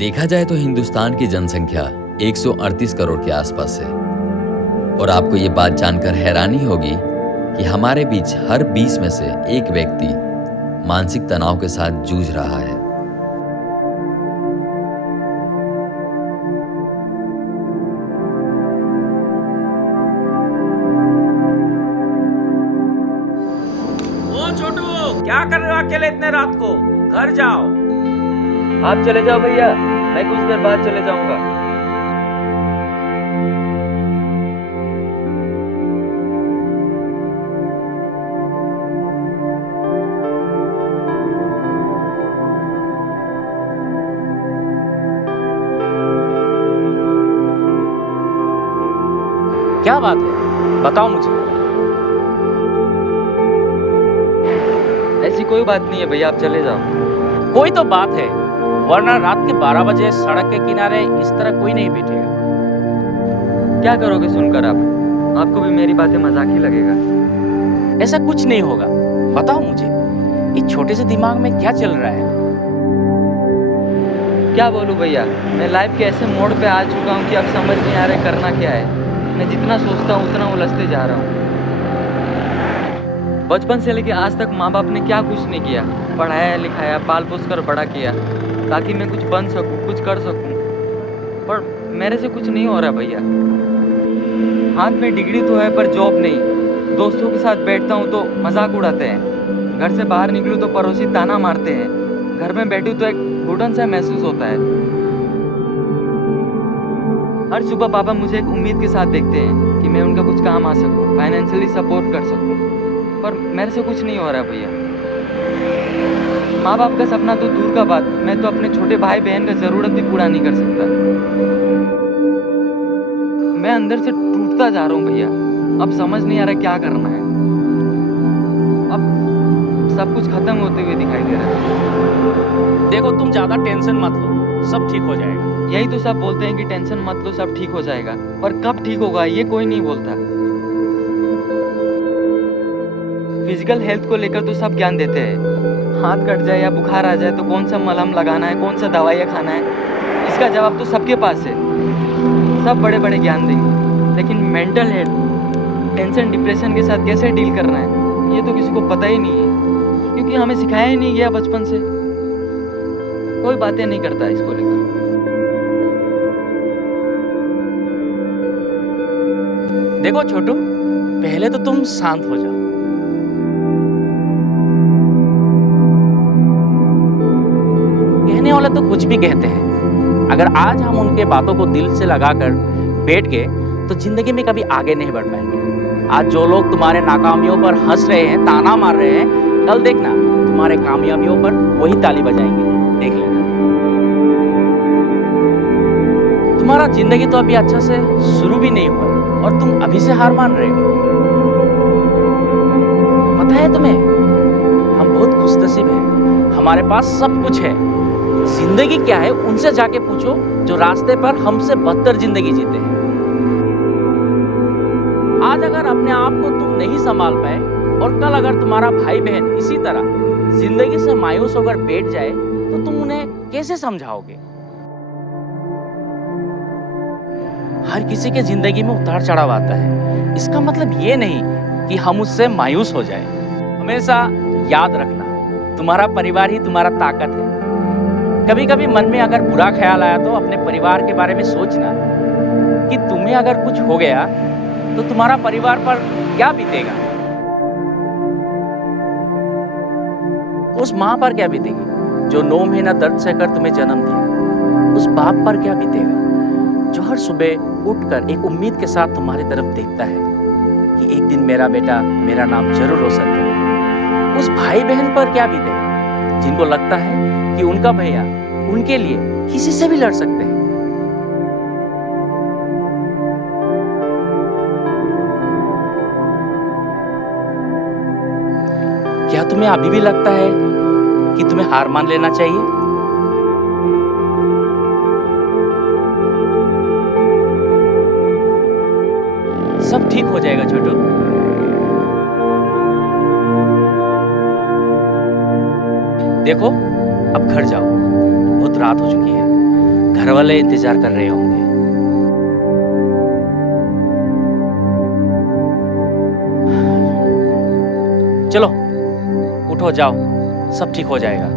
देखा जाए तो हिंदुस्तान की जनसंख्या 138 करोड़ के आसपास है और आपको ये बात जानकर हैरानी होगी कि हमारे बीच हर 20 में से एक व्यक्ति मानसिक तनाव के साथ जूझ रहा है। ओ छोटू, क्या कर रहे हो अकेले इतने रात को? घर जाओ। आप चले जाओ भैया, मैं कुछ देर बाद चले जाऊंगा। क्या बात है, बताओ मुझे। ऐसी कोई बात नहीं है भैया, आप चले जाओ। कोई तो बात है, वरना रात के 12 बजे सड़क के किनारे इस तरह कोई नहीं बैठेगा। क्या करोगे सुनकर आप? आपको भी मेरी बातें मजाक ही लगेगा। ऐसा कुछ नहीं होगा, बताओ मुझे, इस छोटे से दिमाग में क्या चल रहा है? क्या बोलूं भैया, मैं लाइफ के ऐसे मोड़ पे आ चुका हूं कि अब समझ नहीं आ रहा करना क्या है। मैं जितना सोचता हूं उतना उलझते जा रहा हूं। बचपन से लेके आज तक माँ बाप ने क्या कुछ नहीं किया, पढ़ाया लिखाया, पाल पोस कर बड़ा किया ताकि मैं कुछ बन सकूं, कुछ कर सकूं, पर मेरे से कुछ नहीं हो रहा भैया। हाथ में डिग्री तो है पर जॉब नहीं। दोस्तों के साथ बैठता हूँ तो मजाक उड़ाते हैं, घर से बाहर निकलूँ तो पड़ोसी ताना मारते हैं, घर में बैठूँ तो एक घुटन सा महसूस होता है। हर सुबह पापा मुझे एक उम्मीद के साथ देखते हैं कि मैं उनका कुछ काम आ सकूं, फाइनेंशियली सपोर्ट कर सकूं, पर मेरे से कुछ नहीं हो रहा भैया। माँ बाप का सपना तो दूर का बात, मैं तो अपने छोटे भाई बहन का ज़रूरत भी पूरा नहीं कर सकता। मैं अंदर से टूटता जा रहा हूँ भैया। अब समझ नहीं आ रहा क्या करना है। अब सब कुछ खत्म होते हुए दिखाई दे रहा है। देखो, तुम ज्यादा टेंशन मत लो, सब ठीक हो जाएगा। यही तो सब बोलते हैं कि टेंशन मत लो, सब ठीक हो जाएगा, पर कब ठीक होगा ये कोई नहीं बोलता। फिजिकल हेल्थ को लेकर तो सब ज्ञान देते हैं, हाथ कट जाए या बुखार आ जाए तो कौन सा मलहम लगाना है, कौन सा दवाइयाँ खाना है, इसका जवाब तो सबके पास है। सब बड़े बड़े ज्ञान देंगे, लेकिन मेंटल हेल्थ, टेंशन डिप्रेशन के साथ कैसे डील करना है ये तो किसी को पता ही नहीं है, क्योंकि हमें सिखाया ही नहीं गया बचपन से। कोई बातें नहीं करता इसको लेकर। देखो छोटू, पहले तो तुम शांत हो जाओ। कहने वाले तो कुछ भी कहते हैं, अगर आज हम उनके बातों को दिल से लगाकर बैठ गए तो जिंदगी में कभी आगे नहीं बढ़ पाएंगे। आज जो लोग तुम्हारे नाकामियों पर हंस रहे हैं, ताना मार रहे हैं, कल देखना तुम्हारे कामयाबियों पर वही ताली बजाएंगे, देख लेना। तुम्हारा जिंदगी तो अभी अच्छा से शुरू भी नहीं हुआ है और तुम अभी से हार मान रहे हो। पता है तुम्हें, हम बहुत खुशनसीब हैं, हमारे पास सब कुछ है। जिंदगी क्या है उनसे जाके पूछो जो रास्ते पर हमसे बदतर जिंदगी जीते हैं। आज अगर अपने आप को तुम नहीं संभाल पाए और कल अगर तुम्हारा भाई बहन इसी तरह जिंदगी से मायूस होकर बैठ जाए तो तुम उन्हें कैसे समझाओगे? हर किसी के जिंदगी में उतार चढ़ाव आता है, इसका मतलब ये नहीं कि हम उससे मायूस हो जाएं। हमेशा याद रखना, तुम्हारा परिवार ही तुम्हारा ताकत है। कभी कभी मन में अगर बुरा ख्याल आया तो अपने परिवार के बारे में सोचना कि तुम्हें अगर कुछ हो गया तो तुम्हारा परिवार पर क्या बीतेगा, उस माँ पर क्या बीतेगी जो 9 महीना दर्द सहकर तुम्हें जन्म दिया, उस बाप पर क्या बीतेगा जो हर सुबह उठकर एक उम्मीद के साथ तुम्हारी तरफ देखता है कि एक दिन मेरा बेटा मेरा नाम जरूर रोशन करेगा, उस भाई बहन पर क्या बीतेगा जिनको लगता है कि उनका भैया उनके लिए किसी से भी लड़ सकते हैं। क्या तुम्हें अभी भी लगता है कि तुम्हें हार मान लेना चाहिए? सब ठीक हो जाएगा छोटू। देखो, अब घर जाओ, बहुत रात हो चुकी है। घर वाले इंतजार कर रहे होंगे। चलो उठो, जाओ, सब ठीक हो जाएगा।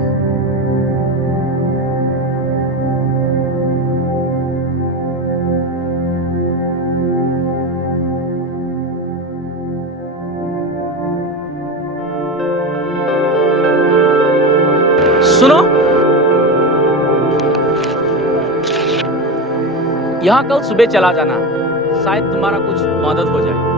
सुनो, यहाँ कल सुबह चला जाना, शायद तुम्हारा कुछ मदद हो जाए।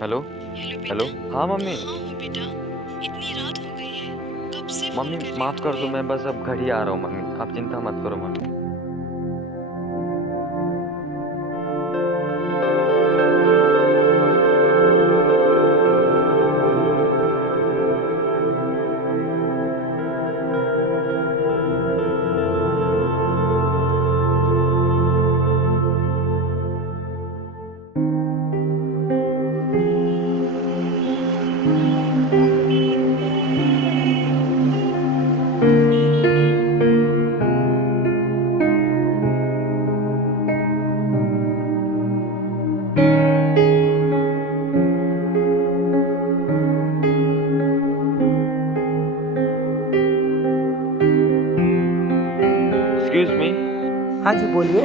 हेलो। Hello hello. बेटा। हाँ मम्मी। हाँ हूँ बेटा, इतनी रात हो गई है, कब से फोन मम्मी कर रही माफ़ हूँ कर दो, तुम्हें। मैं बस अब घर ही आ रहा हूँ मम्मी, आप चिंता मत करो मम्मी। Excuse me. हाँ जी बोलिए।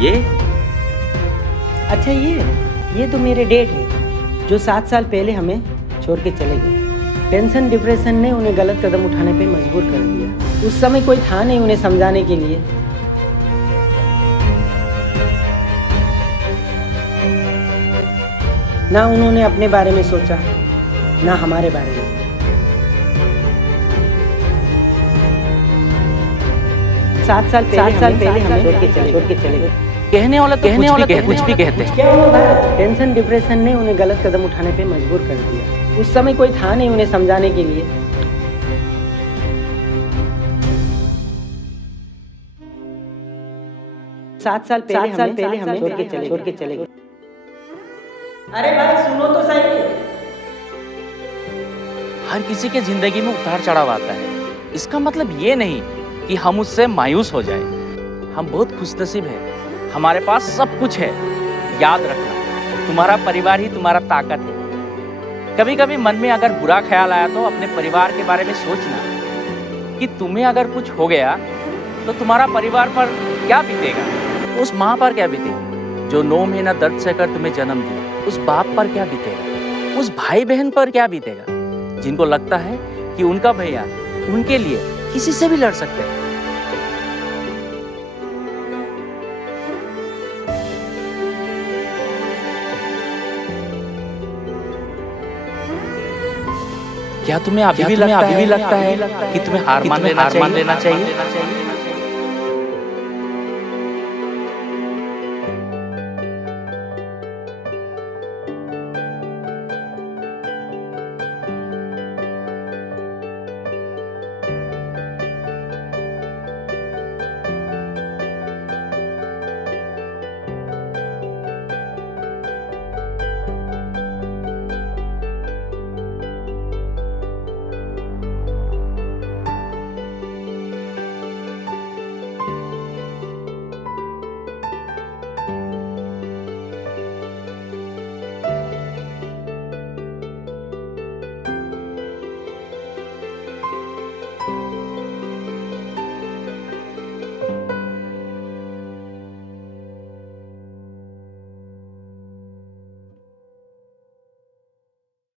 ये अच्छा ये तो मेरे डेट है जो 7 साल पहले हमें छोड़ के चले गए। टेंशन डिप्रेशन ने उन्हें गलत कदम उठाने पे मजबूर कर दिया। उस समय कोई था नहीं उन्हें समझाने के लिए। ना उन्होंने अपने बारे में सोचा, ना हमारे बारे में। सात साल पहले हमें छोड़ के चले गए। कहने वाला कुछ भी कहते हैं। क्या हुआ भाई? टेंशन डिप्रेशन ने उन्हें गलत कदम उठाने पे मजबूर कर दिया। उस समय कोई था नहीं उन्हें समझाने के लिए। सात साल पहले हमें छोड़ के चले गए। अरे भाई सुनो तो सही। हर किसी के जिंदगी में उतार चढ़ाव आता है, इसका मतलब ये नहीं कि हम उससे मायूस हो जाए। हम बहुत खुशनसीब हैं, हमारे पास सब कुछ है। याद रखना, तुम्हारा परिवार ही तुम्हारा ताकत है। कभी कभी मन में अगर बुरा ख्याल आया तो अपने परिवार के बारे में सोचना कि तुम्हें अगर कुछ हो गया तो तुम्हारा परिवार पर क्या बीतेगा, उस माँ पर क्या बीतेगी जो 9 महीना दर्द सहकर तुम्हें जन्म दिया, उस बाप पर क्या बीतेगा, उस भाई बहन पर क्या बीतेगा जिनको लगता है कि उनका भैया उनके लिए किसी से भी लड़ सकते हैं। क्या तुम्हें अभी भी लगता है कि तुम्हें हार मान लेना चाहिए?